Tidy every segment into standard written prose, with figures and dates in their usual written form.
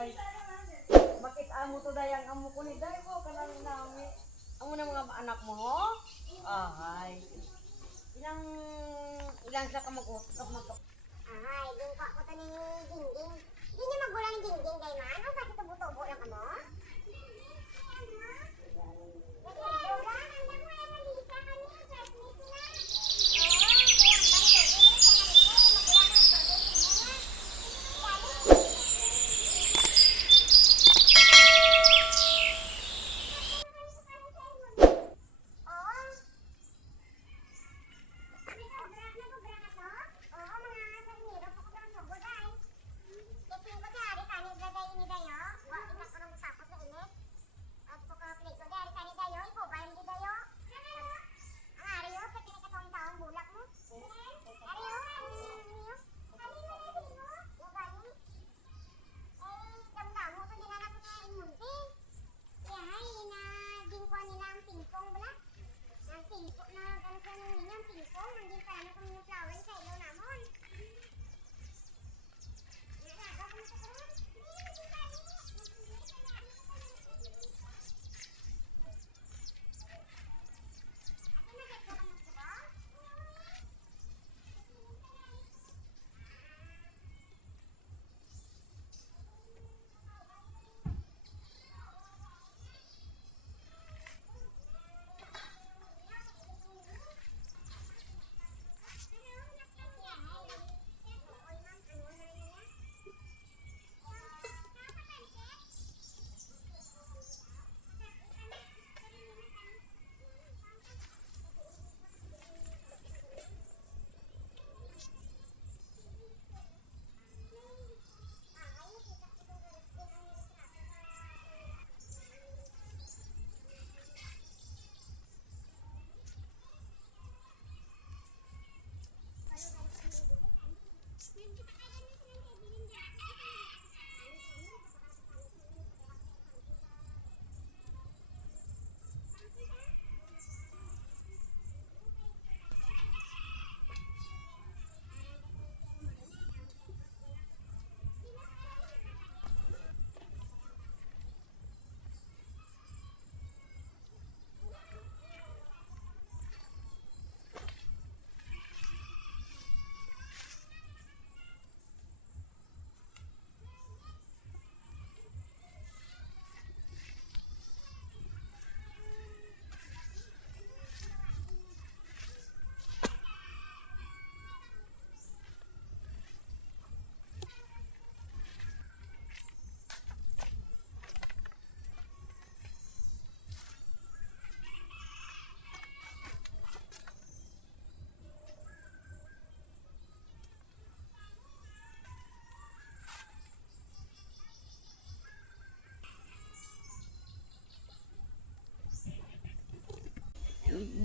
Ahay. Bakit amo to dayang amo ko ni dayo ko kanang nami. Amo na mga anak mo ho? Ahay. Ilang sa ka mag-usap mo to? Ay, yung pa ko tani dingding. Di niya magulang yung dingding kay man. Ano kasi tubo-tubo lang kamo?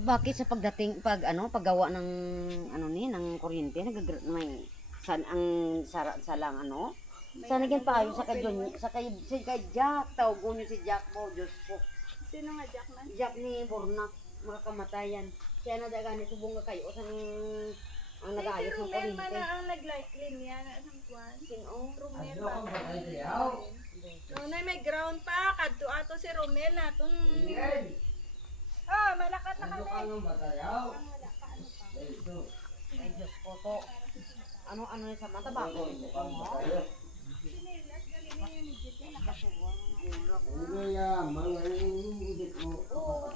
Bakit sa paggawa ng ng kuryente may ang salang sana gyan payo sa kadyon sa kay Jack tawgo niyo si Jack po Diyos po. Sino nga Jack man? Jack ni Bornak mga kamatayan. Kaya nadagani subong nga kayo sa ang nag-aayos ng Si Romel man kuryente. ang nag-likely niya na asang kwan. Sino? Romel ba? No, may ground pa. Kadto ato si Romel naton. Oh, malakat na kami. Ang wala pa, ano pa. Ay Diyos ko to. Ano sa mata ba ko? Sinilas, galing niya yung midget niya. Nakasuwa. Oo,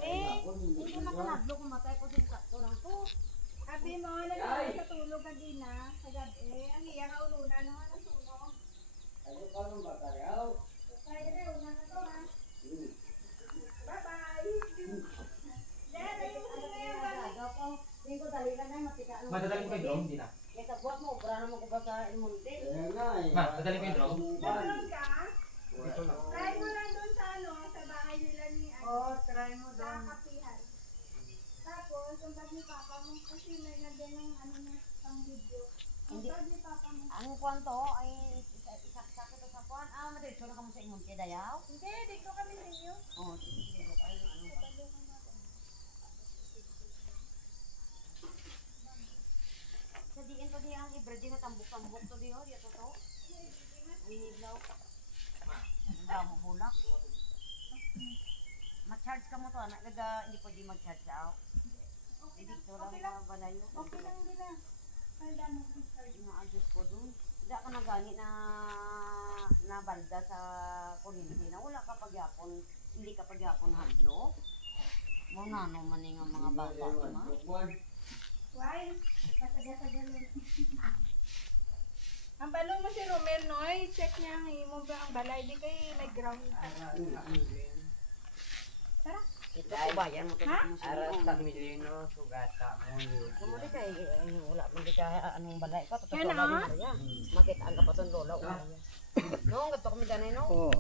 hindi na kanadlo kung matay ko sa sakto lang to. Sabi mo, nagkakaroon sa tulog ka din na sa gabi. Ang iya ka uluna no, ano sunog. Kaya na, una na to ha. Bye-bye. Dahil ayun mo na yung Madadaling ko yung drone, hindi na. Kaya buhat mo, obra naman ko ba sa Monte? Ma, dadaling ko yung drone. nagkaroon ka. Dito lang. Try mo lang doon sa sa bahay nila ni Try mo sa kapihan. Tapos, ang bag ni Papa mo, kasi may nandiyan ng na pang video. Ang bag ni Papa mo. Ang kwanto ay isa-isa ito sa kwan. Madiretso na kamo sa Monte dayaw. Hindi, dito kami sa inyo. Sige, ay Talukan natin. Sa diin to di ang ibrede na tambok-tambok to di ho, di to to. Winiblaw. Ma, Damo bulak. Ma-charge ka mo to, anak. Hindi pwede mag-charge out. Hindi ko lang na balayo. Okay lang nila. Ay, damo. Ina-adjust ko dun. Hindi ka na gani na balda sa kuryente na wala ka pagyapon, hindi ka pagyapon hadlo. Mo na no man nga mga bata ma. Why? Kasaga-saga lang. Ang balo mo si Romel, no? Check niya ang imo ba ang balay. Di kay may ground. Tara. Ito ko bayan mo to Ha? mo sa Aras mo. Tamilino, sugata mo yun. Kumuli kay wala man di ka anong balay ka to Yan, lola ah. din ya. Makita ang kapaton lola o. No, gato kami danay no. Oo.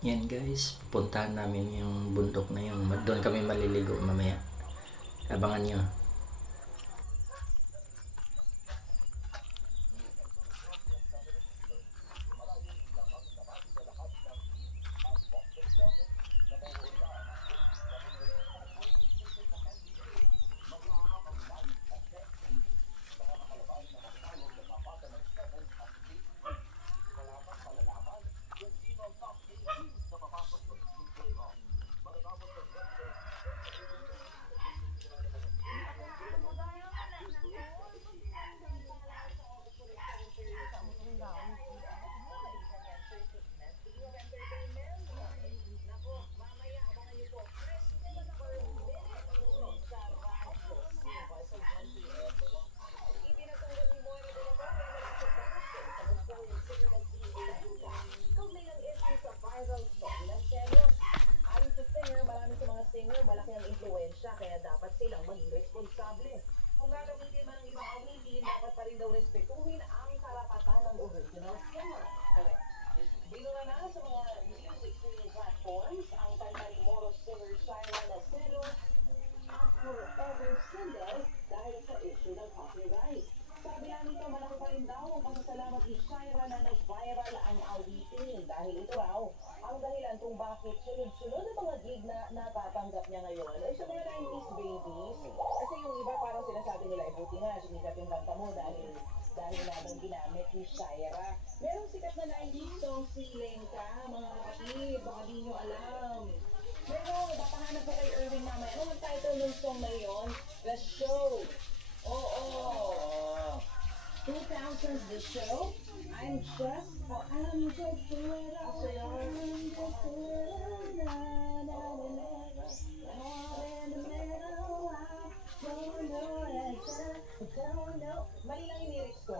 Yan guys, pupuntahan namin yung bundok na yun. Doon kami maliligo mamaya. Abangan nyo. malaki ang impluensya, kaya dapat silang maging responsable. Kung gagamitin man ang ibang awitin, dapat pa rin daw respetuhin ang karapatan ng original singer. Correct. Binura na sa mga music streaming platforms ang kanta ni Moro singer Shaira Nasero at Forever Single dahil sa issue ng copyright. Sabi nga nito, malaki pa rin daw ang pasasalamat ni Shaira na nag-viral ang awitin dahil ito raw ang dahilan kung bakit sunod-sunod ang mga gig na natatanggap niya ngayon ay sa mga 90s babies. Kasi yung iba parang sinasabi nila, ay buti nga, sumikat yung kanta mo dahil lamang ginamit ni Shaira. Merong sikat na 90s song si Lenka, mga kapatid, baka di nyo alam. Pero papahanap ko kay Erwin mamaya. Ano ang title ng song na yun? The Show. Oo. 2000's The Show. I'm just good. I'm just good. Mali lang yung lyrics ko.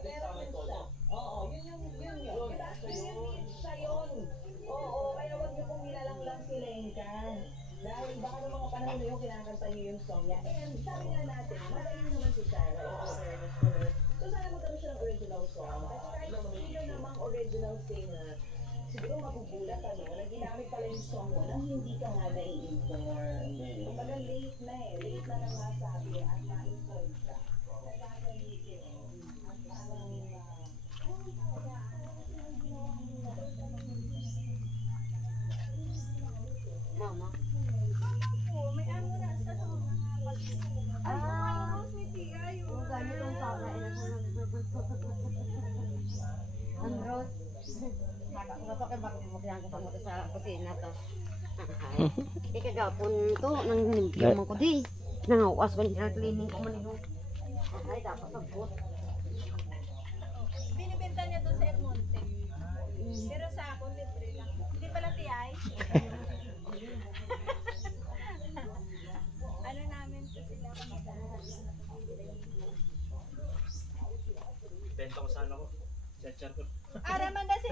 Pero yun siya. Oo, yun. Yun siya yun. Oo, kaya wag niyo pong nilalang lang si Lenka. Dahil baka ng mga panahon na yun, kinakanta niyo yung song niya. And sabi nga natin, magaling naman si Shaira. Awareness for her. So sana magkaroon siya ng original song. Kasi kahit sino namang original singer, siguro magugulat ano, na ginamit pala yung song mo nang hindi ka nga nai-inform. Kumbaga late na late na nang masabi at ma-inform siya. Kaya gagamitin at parang Mama. Oo, may ano na sa mga Ah, Rose ni Tia yun. yung ganyan yung tao na Ang Rose. Ako to kay bakit bukyan ko pamunta sa kusina to. Ay, kagapon to, nang limpyo man ko di. Nangawas ko niya, cleaning ko man yun. Ay, dapat sagot. Binibenta niya doon sa El Monte. Pero sa akin, libre.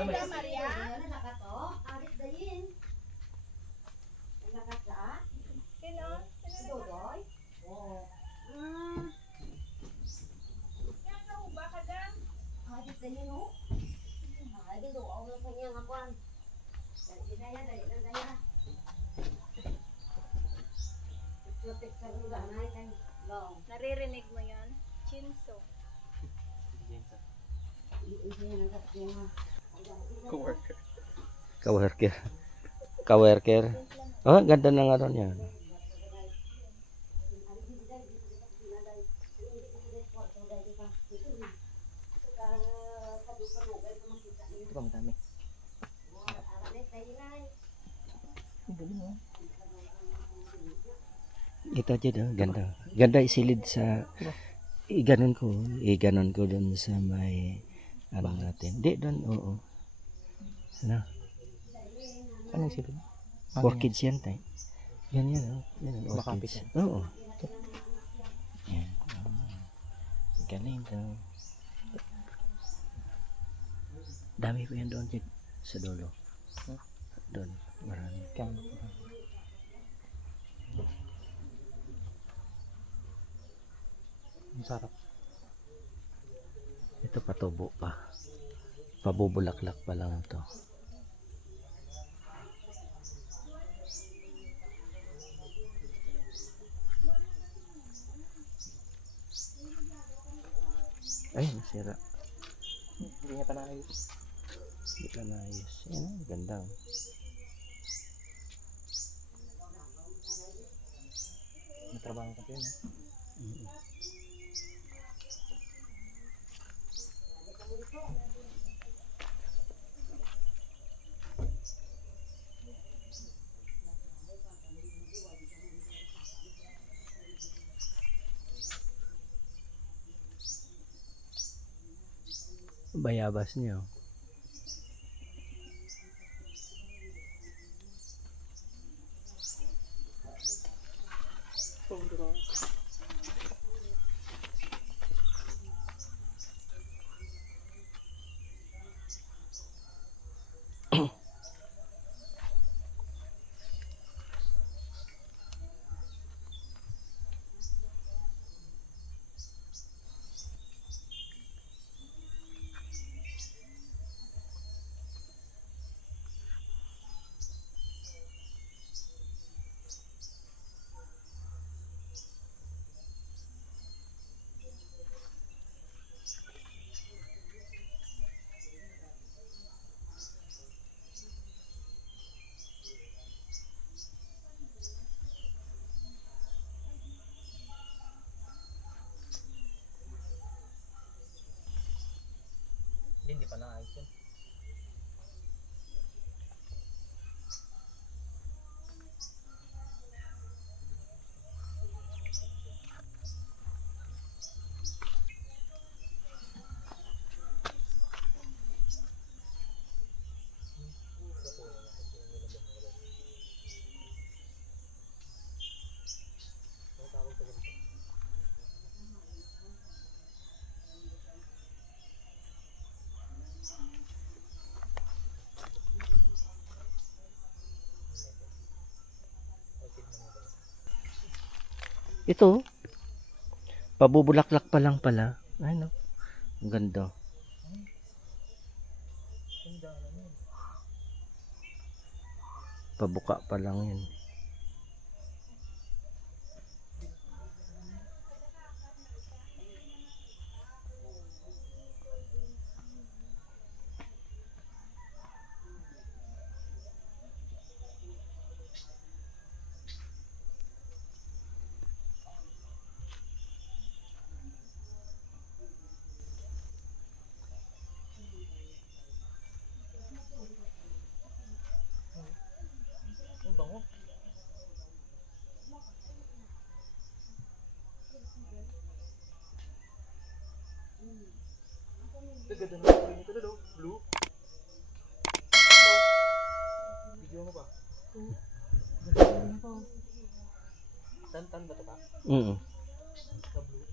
Sila Maria. Nalakat to. Arit dayin. Nalakat sa? Sino? Dodoy. Oo. Yan ka ba ka dyan? Arit dayin ho. Ay, ginuaw na sa niya nga kwan. Dali na yan, dali na yan. Protek sa lugar na yan. Long. Naririnig mo yan? Chinso. Co-worker. Kaworker. Kaworker. Oh, ganda na nga ron yan. Ito pa madami. Ito aja daw, ganda. Ganda isilid sa iganon ko doon sa may ano natin. Di doon, oo. Ano? Ano yung silid? Orchids yan tayo. Yan, oh. Yan ang Makapit orchids. yan. Oo. Yan. Galing daw. Dami pa yan doon Jed, sa dulo. Doon, marami. Ang sarap. Ito patubo pa. Pabubulaklak pa lang to. Ay, nasira. Hindi niya pa naayos. Hindi ka naayos. Yan, ganda. May trabaho ka yun. Bayabas niyo. Hindi pa naayos yun. Ito, pabubulaklak pa lang pala. Ay no, ang ganda. Pabuka pa lang yan. Ang bango. Ang ganda ng kulay nito lalo. Blue. Video mo ba? Ganda pa. Tan ba ito pa? Sa blue.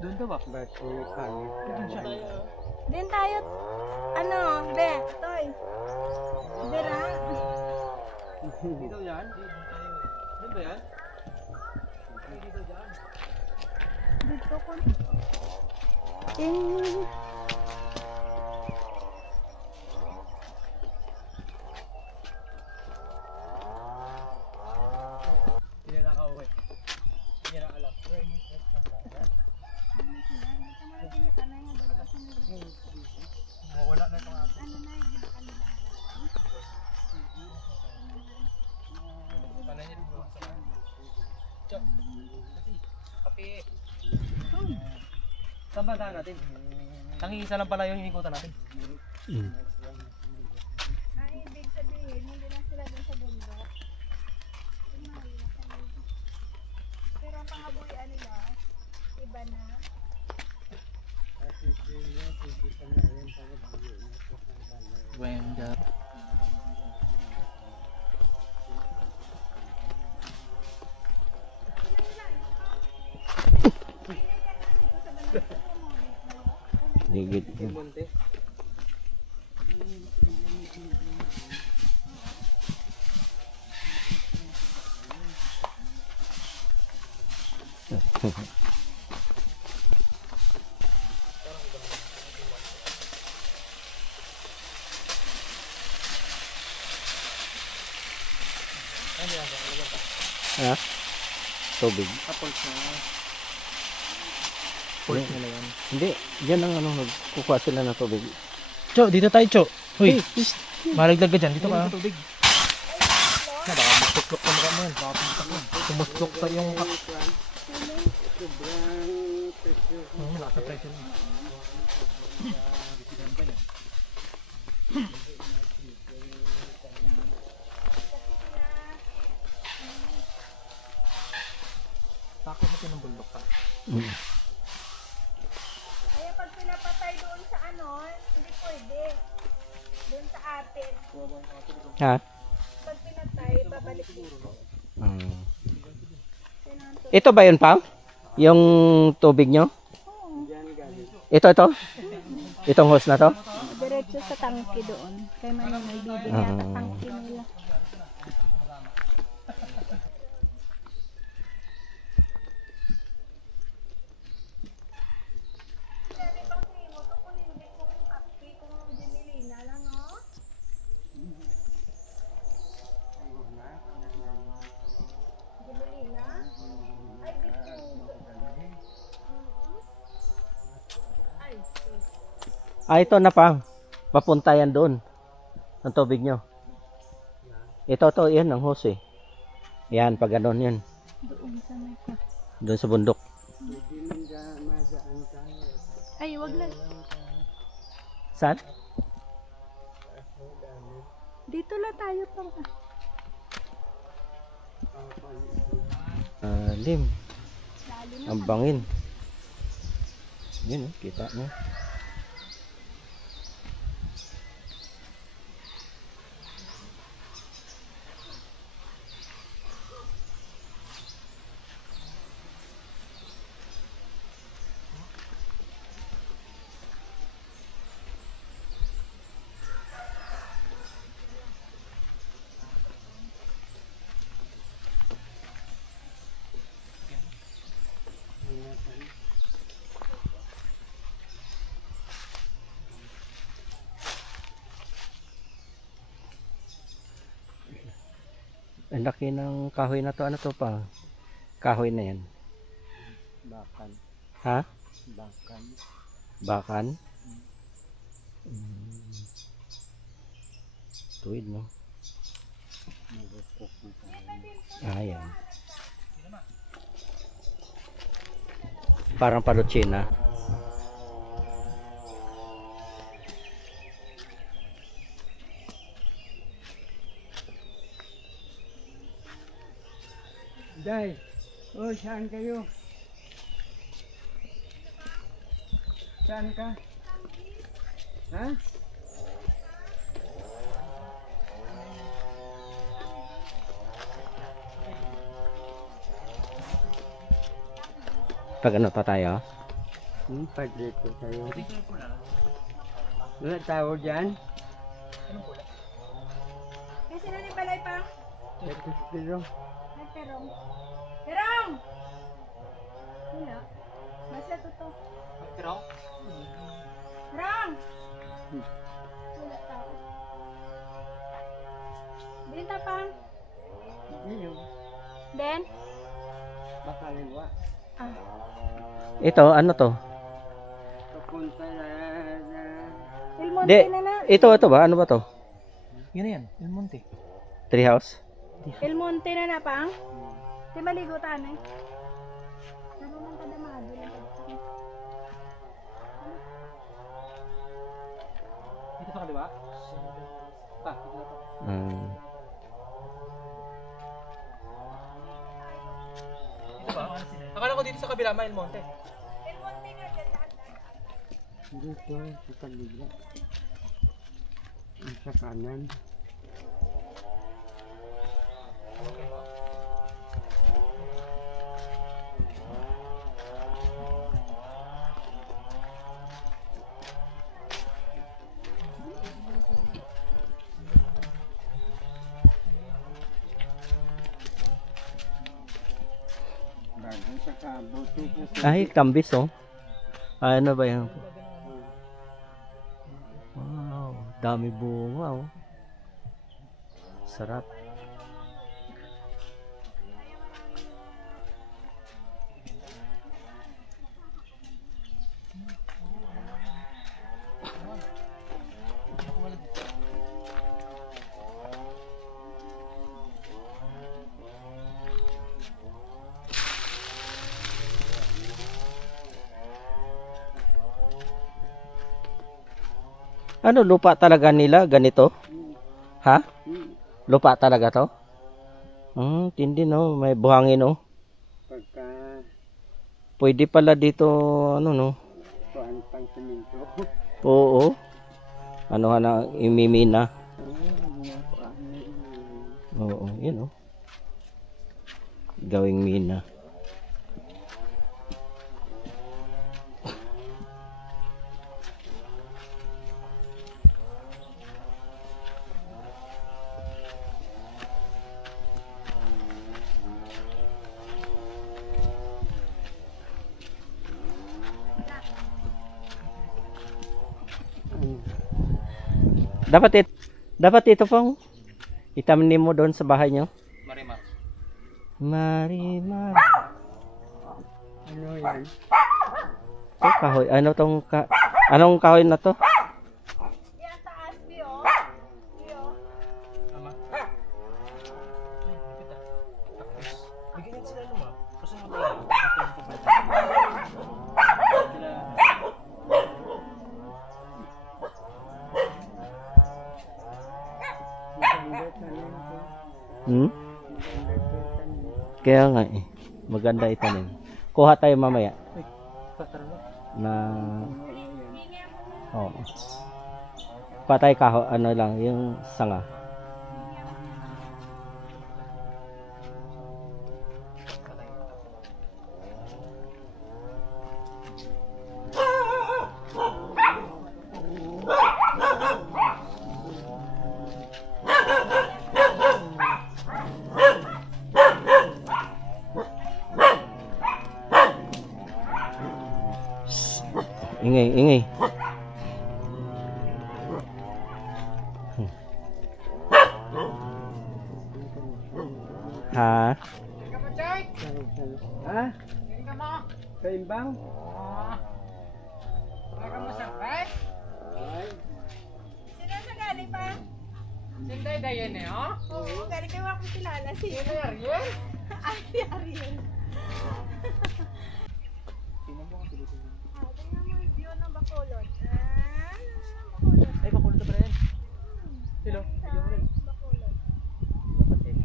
Doon ka ba? Basi pangit yan. Din tayo, ano, be, toy. Bera. Dito yan? Doon ba yan? Dito dyan. Dito ko. Hindi na nakauwi. Hindi na alam. Wala na itong ato. Panay niya dito sa kan. Chok. Kape. Saan ba daan natin? Tangi isa lang pala yung inikutan natin. Ay, ibig sabihin, hindi na sila dun sa bundok. Pero ang pangabuhian nila, iba na. Wenda. Digit. Monte. Ha? Tubig. Apples na. Pork nila yan. Hindi, diyan ang ano, kukuha sila ng tubig. Cho, dito tayo, Cho. Uy, malaglag ka dyan. Dito ka. Tubig. Na, baka matuklok ka mukha mo yan. Baka tumuslok sa yung nasa pressure mo. Takot mo tinumbulok ka. Kaya pag pinapatay doon sa ano, hindi pwede. Doon sa atin. Ha? Pag pinatay, babalik dito. Ito ba yun, Pang? Yung tubig nyo? Ito. Itong hose na to? Diretso sa tangke doon. Kaya may bibig yata tangke nila. Ito na, Pang. Papunta yan doon. Ang tubig nyo. Ito, yan ang hose eh. Yan, pag ganon yan. Doon sa may ka. Doon sa bundok. Ay, wag na. Saan? Dito lang tayo pa. Lim. Ang bangin. Yun, kita mo. Ang laki ng kahoy na to. Ano to, pa? Kahoy na yan. Bakan. Ha? Bakan. Bakan? Tuwid, no? Magukok na tayo. Yan. Parang palutsina. Day, saan kayo? Saan ka? Ha? Pag ano pa tayo? Padrito tayo. Wala tao dyan? Kasi na ni balay pa. Pero, Ay, perong. Perong! Wala. Basta to. Pero, Perong! Wala tao. Benta pa. hindi yun. Ben? Baka liwa. Ito, ano to? Papunta na. Il Monte Di, na na. ito ba? Ano ba to? Yun na yan. Yung munti. Treehouse? Il Monte na na pang. Di maligo tayo eh. Narunong ka damado lang. Dito sa kaliwa? Ah, dito na to. Dito ba? Akala ko dito sa kabila, Mail Monte. Dito, sa kabila. Sa kanan. Bago sa kabuti ko sa Ay, kambis oh. Ano ba yan? Wow, dami bunga oh. Sarap. Ano, lupa talaga nila? Ganito? Ha? Lupa talaga to? Tindi no. May buhangin no. pagka Pwede pala dito, ano no? kuhan pang siminto. Oo. Ano na, imimina. Oo, yun oh. Gawing mina. Dapat ito pong itanim mo doon sa bahay nyo. Marimar. Marimar. Ano yan? Ito, kahoy. Ano tong anong kahoy na to? Yan taas, Bio. Bio. Tama. Kita. Tapos, bigyan yan sila luma. Kasi mo tayo. Ako yung pabalik. Sila. Kaya nga eh. Maganda itanim. Kuha tayo mamaya. Patara mo. Na oh. Patay kaho ano lang yung sanga. Ingay. Ha? Ha? Kaimbang? Sino sa gali pa? Sinday dayan eh, oh? Oo, gali kayo ako kilala. Sino? Ariel? Ay, si Ariel. Tingnan mo ang tuloy-tuloy. Tingnan mo yung view ng Bacolod. Bacolod. Ay, bakulod na pala yan. Silo, bigyan mo rin. Bacolod. Kapatid.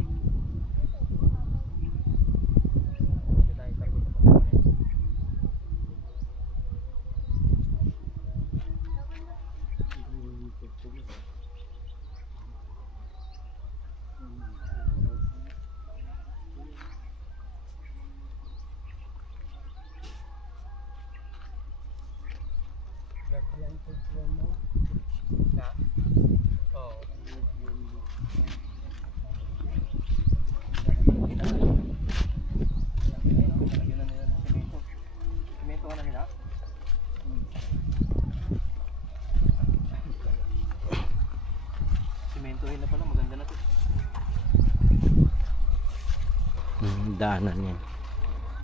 Ito tayo, tapos na pala. Lagyan ko po mo. Na? Oo. Lagyan na nila ng semento. Semento ka na nila? Sementohin na pala, maganda na to. Daanan yan.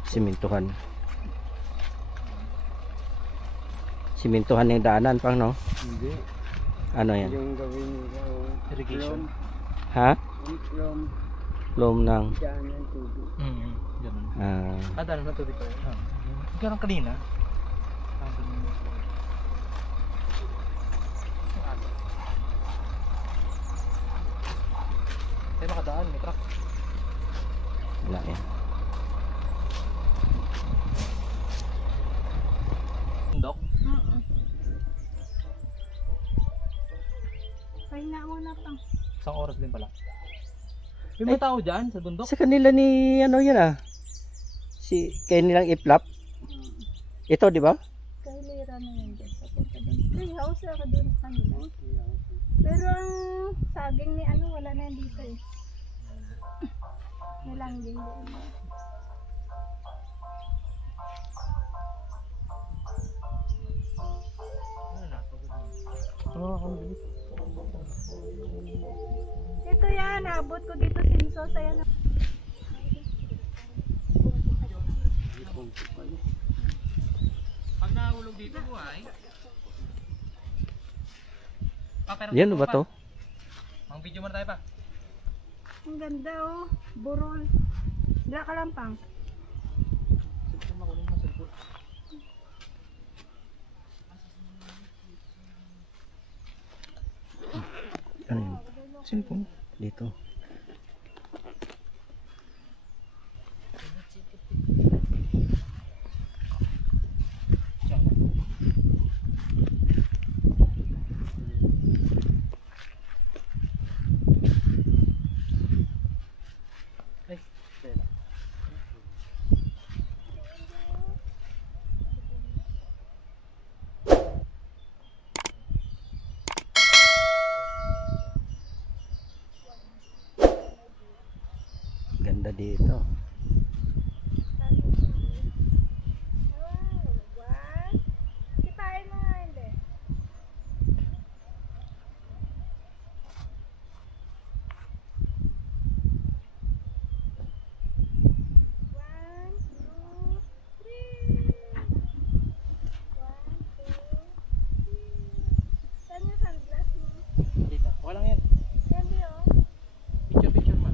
Simintuhan. Simintuhan yung daanan pang no? Hindi. Ano yan? Yung gawin nila. Irrigation. Ha? From Loam ng... daan ng tubig. Ganun. ah, Dahil na tubig pa rin. Ganun kanina. Tayo makadaan, may truck. wala yan. Bundok. Kaya na ako na pang. Isang oras din pala. May mga tao dyan sa bundok. Sa kanila ni ano yan ah. Si kaya nilang iplap. Ito di ba? Kailera na yun dyan. Papunta doon. Tree house ako doon kanina. Pero ang saging ni ano, wala na yan dito eh. Nilangging doon. Ang bilis. Ito yan, abot ko dito sinso sa yan. Pag nahulog dito po ay. Yan ba to? Ang video muna tayo pa. Ang ganda oh, burol. Dila ka lang pang. Ano yun? Cellphone? Dito. Ganda dito. One. Kitain mo nga hindi. One, two, three. One, two, three. Saan yung sunglass mo? Dito. Okay lang yan. Yan di oh. Picture man.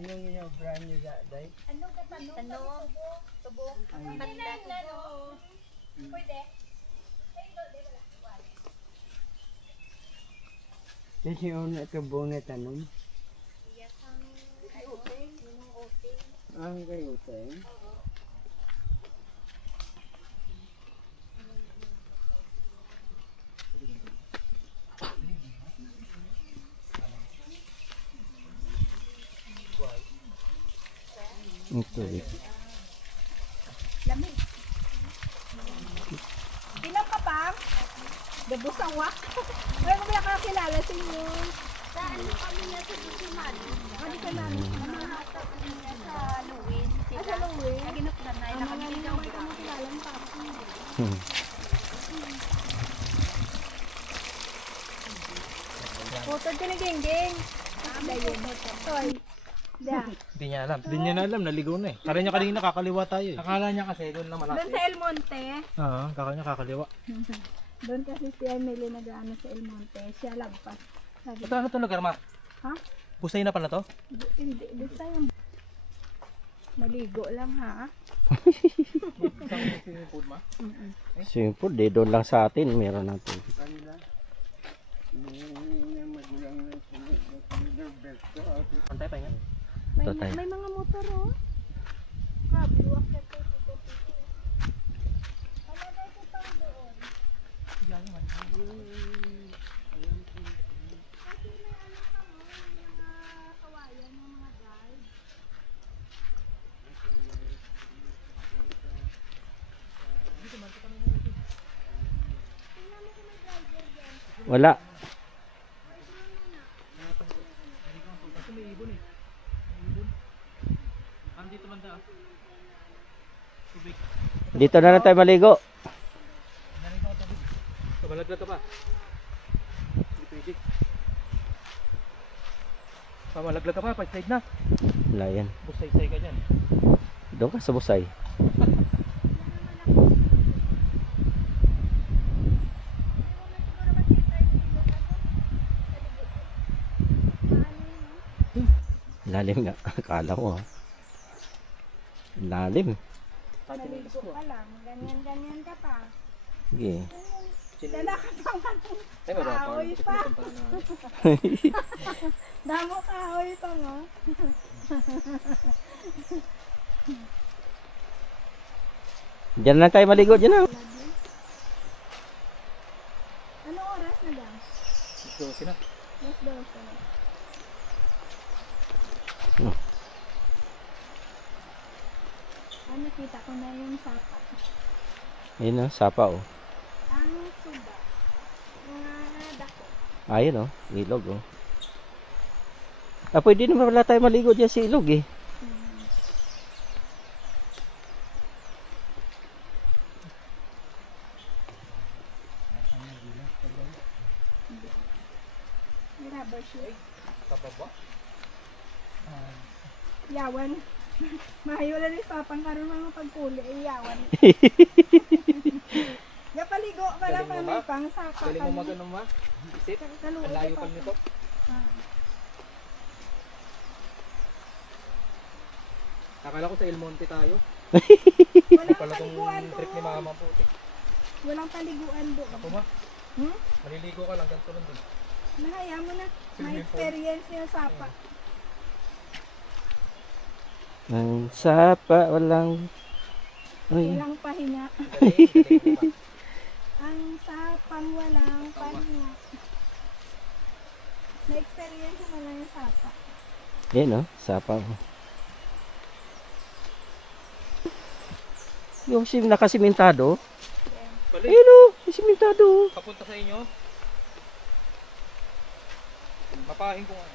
Anong ginagawa niyo day? Kasi una ito buong na tanong. Ang kayo tayo. Ito dito. Ilang ka pa? Dabusawa? Ay, kung wala ka kilala sa inyo. Saan kami na sa Dusuman? Ano ka namin? Namahatap kami na sa Luwin. Sa Luwin? Naginapdan na. Nakaligaw ka mo kilala ng papa. Putod ka na genggeng. Dayon. Toy. Da. Hindi niya alam. Hindi niya na alam. Naligaw na eh. Kala niya kanina kakaliwa tayo eh. Akala niya kasi doon na malaki. Doon sa El Monte. Oo, kakala niya kakaliwa. Doon kasi si Emily nag-ano sa El Monte. Siya lagpas. Ito ano itong lugar, ma? Ha? Busay na pala to? Hindi, basta yung maligo lang ha. Isang swimming pool, ma? Swimming pool, di doon lang sa atin, meron natin. Pantay pa yan. Ito tayo. May mga motor oh. Grabe, wakit ko dito. Palagay ko pang doon. Kasi may ano pa mo, yung mga kawayan, yung mga guide. Wala. Andito man daw. Tubig. Dito na lang tayo maligo. Malaglag ka pa. Hindi pwede. Malaglag ka pa, pag-side na. Wala yan. Busay-say ka dyan. Doon ka sa busay. Lalim nga. Akala ko ha. Lalim. Maligo ka lang, ganyan-ganyan ka pa. Sige. Dala ka pa nga. Ay, baba pa. Kahoy pa. Damo kahoy pa mo. Diyan na tayo maligo. Diyan na. Ano oras na lang? Ito, sina. Mas 12. Nakita ko na yung sapa. Ayun na. Sapa oh. Ang suba. Mga dako. Ayun oh. Ilog oh. Ah, pwede naman wala tayo maligo dyan sa ilog eh. Rubber shoe. Kababa. Yawan. Mahayo na rin papang karoon mga pagkuli. Yawan. Napaligo pa lang Galing mo, may ma? pang sapa. Galing mo mag-ano, ma? Isip? Ang layo pa nito. Akala ko sa El Monte tayo. Walang Pala tong paliguan trip ni doon. mama po. Walang paliguan doon. Ako ma, Hmm? maliligo ka lang, ganito lang din. Nahaya mo na. May Swimming pool. experience yung sapa. Ang sapa walang... Uy. Walang pahinga. Galing, ma. Ang sapang walang pahinga. May experience mo lang yung sapa. Yan oh. Sapa oh. Yung nakasimentado. Balik, Ayun oh. Simentado. papunta sa inyo. Mapahin ko nga.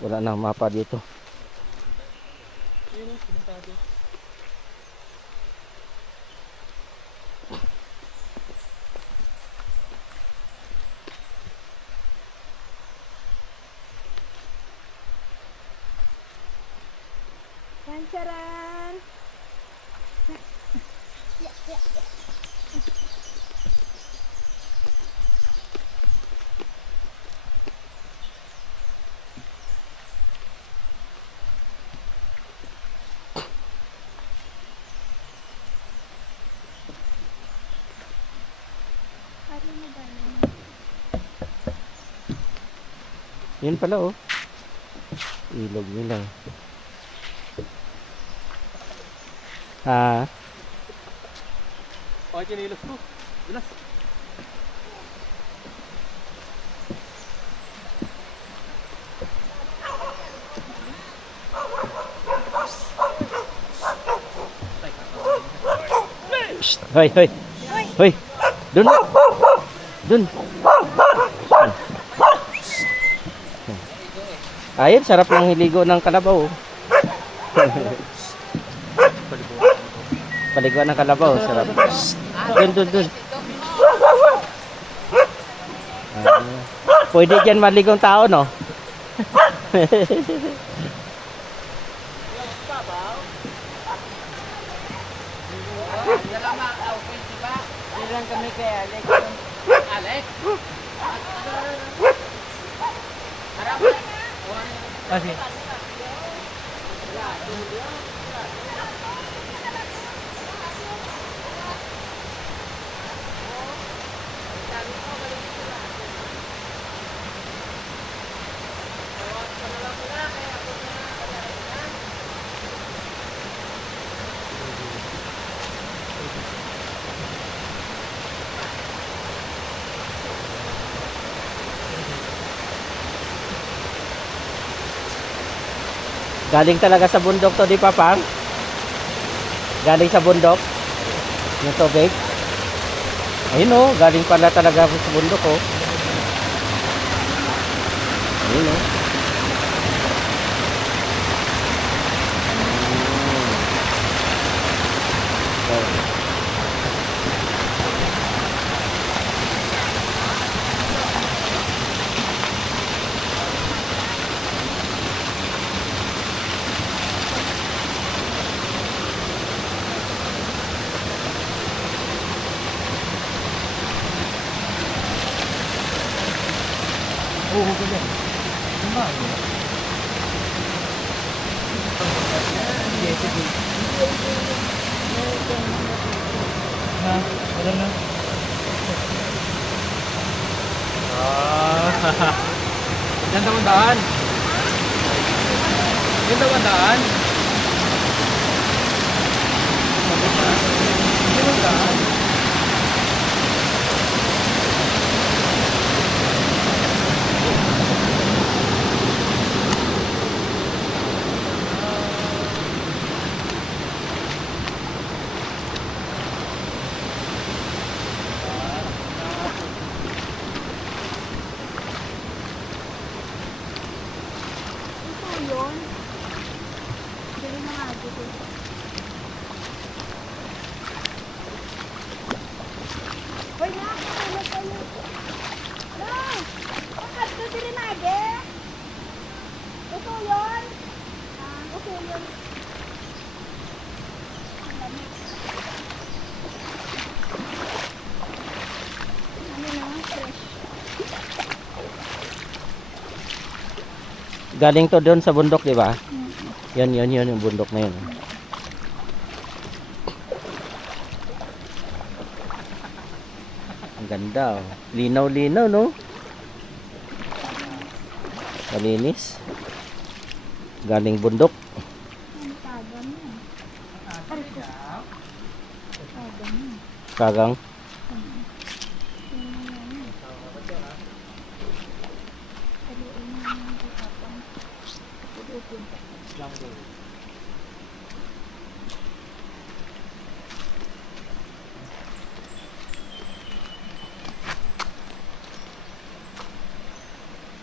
Wala nang mapa dito. Ayun, simentado. Chancharan! Yan pala oh. Ilog nila. Ah, Okay, kinilos ko. Bilas. hoy, hoy. Hoy. Dun. Dun. Ayun, sarap ng hiligo ng kalabaw. Paliguan ng kalabaw, sarap. Dun. Pwede dyan maligong tao, no? Ilan kami kaya, like, Ah, sige. Galing talaga sa bundok to, di Papang? Galing sa bundok? Yung tubig? Ayun o, galing pala talaga sa bundok o. Ayun o. Ha? Alam na. Yan daw ang daan. Yan daw ang daan. Yan ang daan. Ito yun. Dali na nga dito. Hoy na, katulad kayo. Na! Bakit ito dili na ito yun. Ito yun. Ano na, fresh. Galing to doon sa bundok, di ba? Yan yung bundok na yun. Ang ganda, oh. Linaw-linaw, no? Malinis. Galing bundok. Ang tagan mo. Kagang.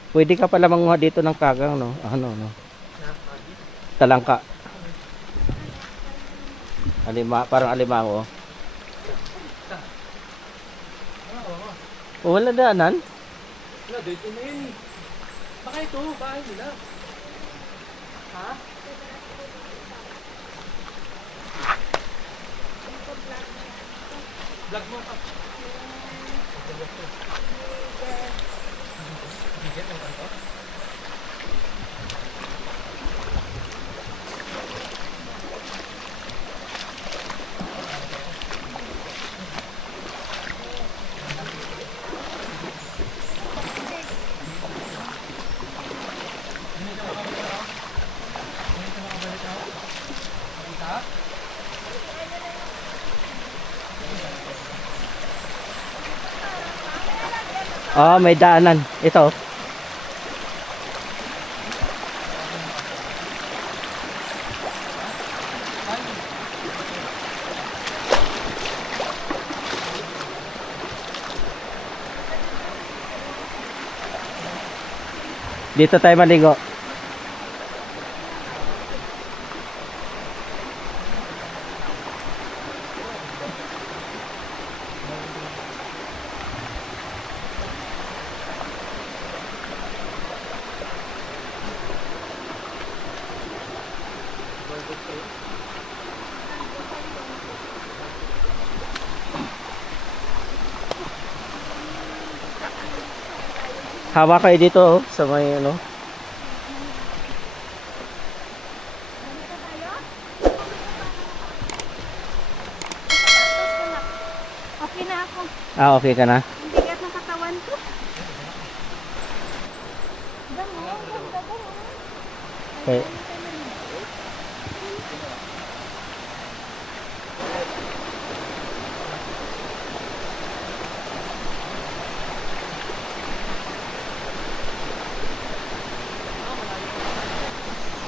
Pwede ka pala manguha dito ng kagang, no? Ano, no? Talangka. Parang alimango. Oh, wala daanan? Wala, dito na yun eh. Baka ito, bahay nila. Ha? Vlog mo pa. Ah, may daanan. Ito. Dito tayo maligo. Hawa kayo dito oh, sa may ano. Okay na ako. Ah, okay ka na? Ang bigat ng katawan ko. Gamo, ganda ko. Okay.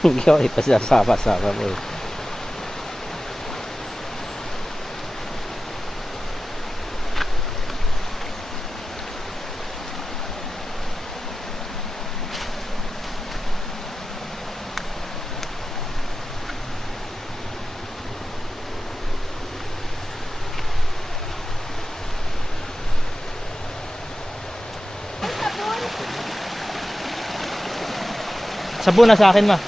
Hindi ako ipasasama-sama mo eh. Sabon na sa akin ma.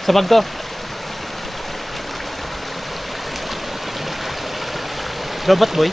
Sa bag ko. Robot boy.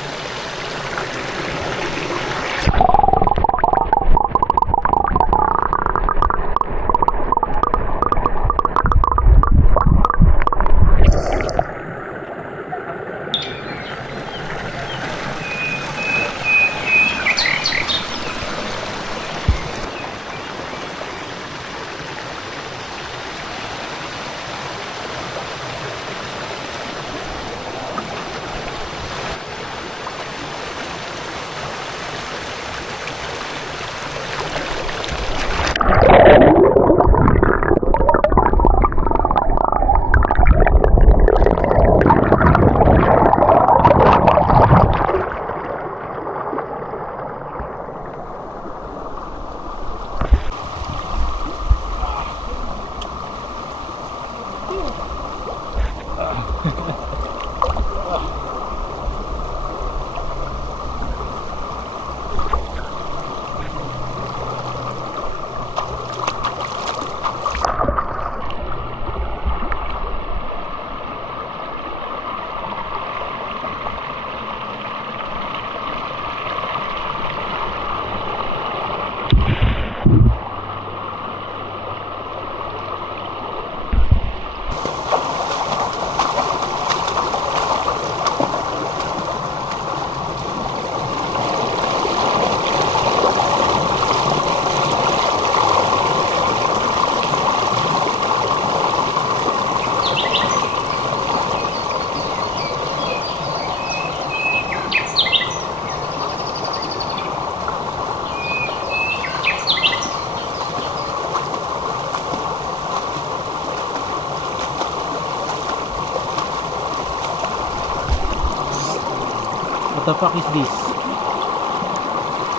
What the fuck is this?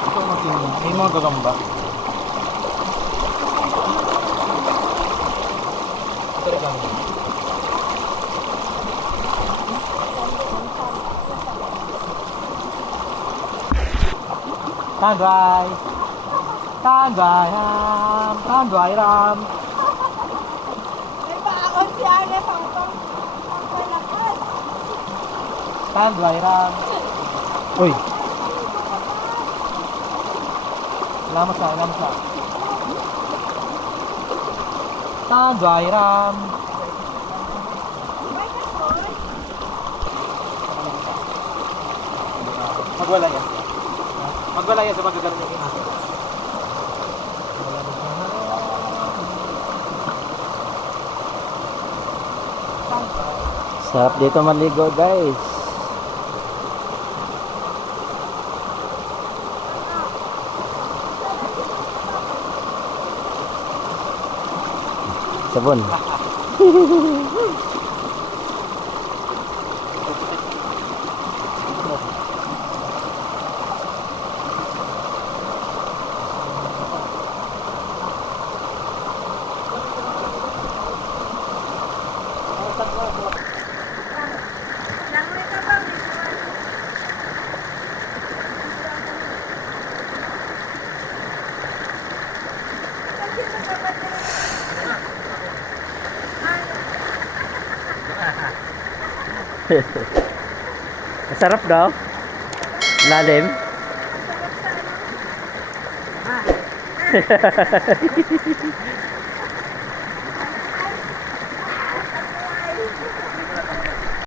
Ito matindi. May mga gagamba. Ito rin gagamba. Tanduay! Tanduay ram! Tanduay ram! May baon si Ane, pangpalakas. Tanduay ram! Uy! Lamas na, lamas na. Tanduay ram! Magwala yan. Magwala yan sa magagaling ng akin. Sarap dito maligo guys. Sabon. Masarap daw. Lalim.